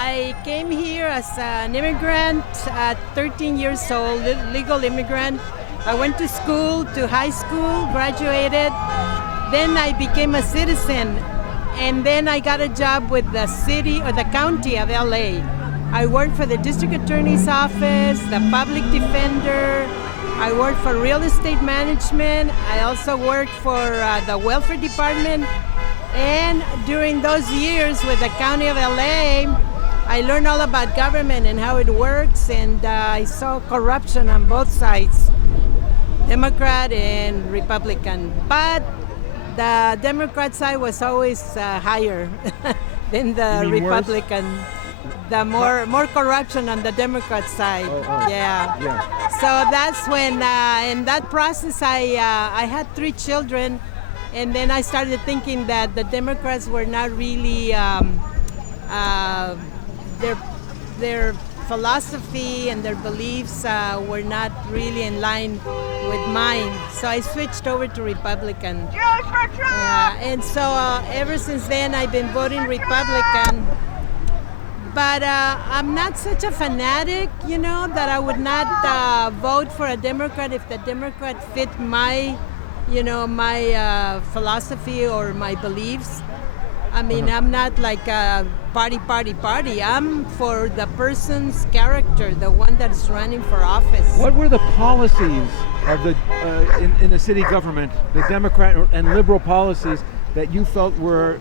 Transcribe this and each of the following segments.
I came here as an immigrant at 13 years old, legal immigrant. I went to school, to high school, graduated. Then I became a citizen. And then I got a job with the city or the county of LA. I worked for the district attorney's office, the public defender. I worked for real estate management. I also worked for the welfare department. And during those years with the county of LA, I learned all about government and how it works. And I saw corruption on both sides, Democrat and Republican. But the Democrat side was always higher than the Republican. Worse? The more corruption on the Democrat side. Yeah. So that's when, in that process, I had 3 children, and then I started thinking that the Democrats were not really their philosophy and their beliefs were not really in line with mine. So I switched over to Republican. And so ever since then, I've been voting Republican. But I'm not such a fanatic, that I would not vote for a Democrat if the Democrat fit my philosophy or my beliefs. I mean, I'm not like a party. I'm for the person's character, the one that's running for office. What were the policies of the in the city government, the Democrat and liberal policies that you felt were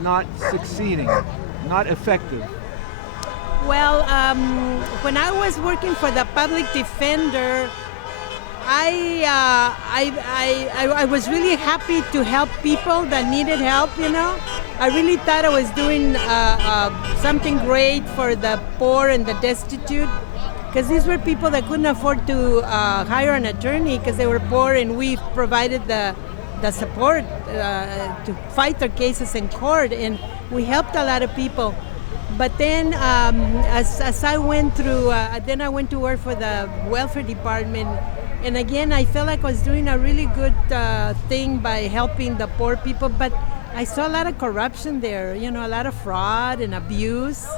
not succeeding, not effective? Well, when I was working for the public defender, I was really happy to help people that needed help, I really thought I was doing something great for the poor and the destitute, because these were people that couldn't afford to hire an attorney because they were poor, and we provided the support to fight their cases in court, and we helped a lot of people. But then as I went through, then I went to work for the welfare department. And again, I felt like I was doing a really good thing by helping the poor people. But I saw a lot of corruption there, a lot of fraud and abuse.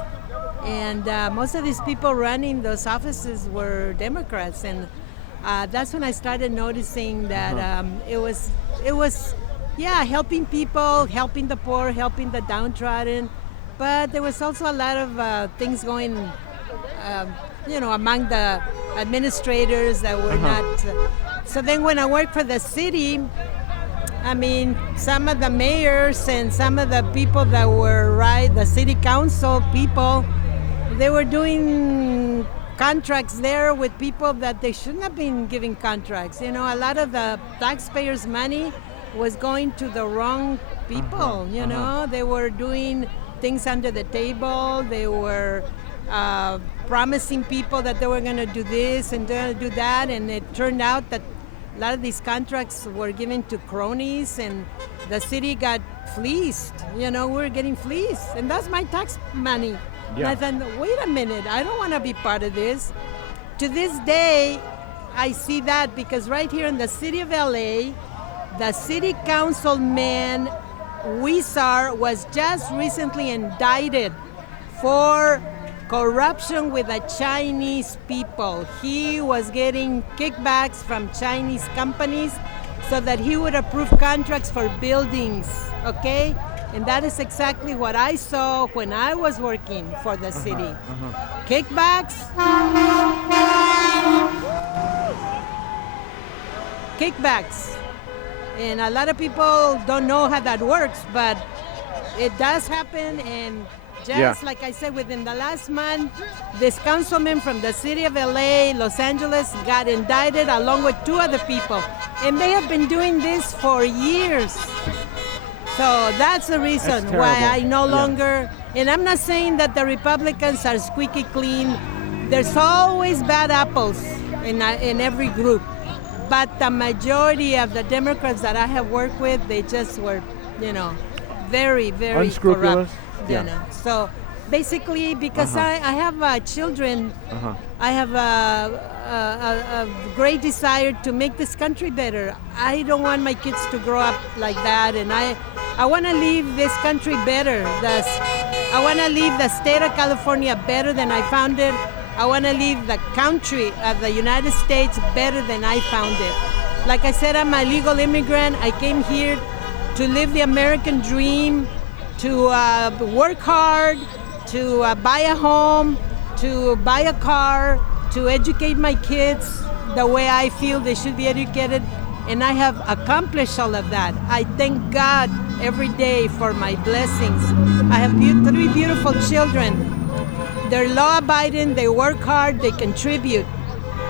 And most of these people running those offices were Democrats. And that's when I started noticing that it was helping people, helping the poor, helping the downtrodden. But there was also a lot of things going, among the administrators that were not. So then when I worked for the city, I mean, some of the mayors and some of the people that were the city council people, they were doing contracts there with people that they shouldn't have been giving contracts. A lot of the taxpayers' money was going to the wrong people, They were doing things under the table. They were promising people that they were going to do this and going to do that, and it turned out that a lot of these contracts were given to cronies, and the city got fleeced. We were getting fleeced, and that's my tax money. Yeah. And I thought, wait a minute, I don't want to be part of this. To this day, I see that because right here in the city of LA, the city councilman Weezer was just recently indicted for corruption with the Chinese people. He was getting kickbacks from Chinese companies so that he would approve contracts for buildings, okay? And that is exactly what I saw when I was working for the city. Kickbacks. And a lot of people don't know how that works, but it does happen. And just like I said, within the last month, this councilman from the city of LA, Los Angeles, got indicted along with 2 other people. And they have been doing this for years. So that's the reason why I no longer, and I'm not saying that the Republicans are squeaky clean. There's always bad apples in every group. But the majority of the Democrats that I have worked with, they just were, very, very unscrupulous. Corrupt. So Basically, because I have children, I have a great desire to make this country better. I don't want my kids to grow up like that, and I want to leave this country better. I want to leave the state of California better than I found it. I want to leave the country of the United States better than I found it. Like I said, I'm a legal immigrant. I came here to live the American dream, to work hard, to buy a home, to buy a car, to educate my kids the way I feel they should be educated. And I have accomplished all of that. I thank God every day for my blessings. I have 3 beautiful children. They're law-abiding, they work hard, they contribute.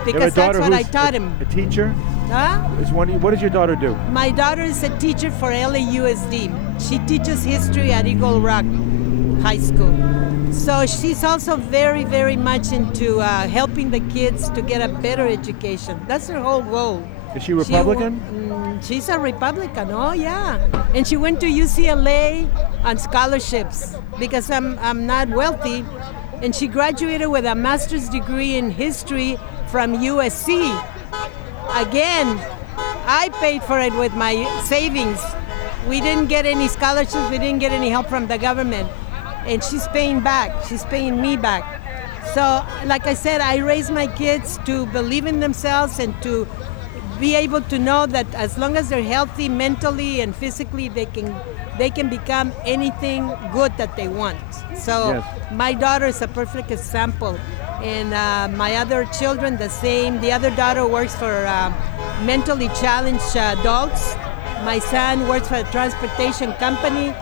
Because that's what I taught them. A teacher? Huh? What does your daughter do? My daughter is a teacher for LAUSD. She teaches history at Eagle Rock High School. So she's also very, very much into helping the kids to get a better education. That's her whole goal. Is she Republican? She's a Republican, oh yeah. And she went to UCLA on scholarships because I'm not wealthy. And she graduated with a master's degree in history from USC. Again, I paid for it with my savings. We didn't get any scholarships, we didn't get any help from the government. And she's paying back, she's paying me back. So, like I said, I raise my kids to believe in themselves and to be able to know that as long as they're healthy mentally and physically, they can become anything good that they want. So my daughter is a perfect example. And my other children, the same. The other daughter works for mentally challenged adults. My son works for a transportation company.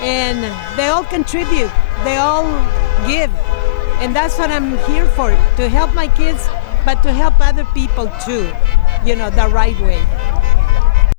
And they all contribute. They all give. And that's what I'm here for, to help my kids, but to help other people too, the right way.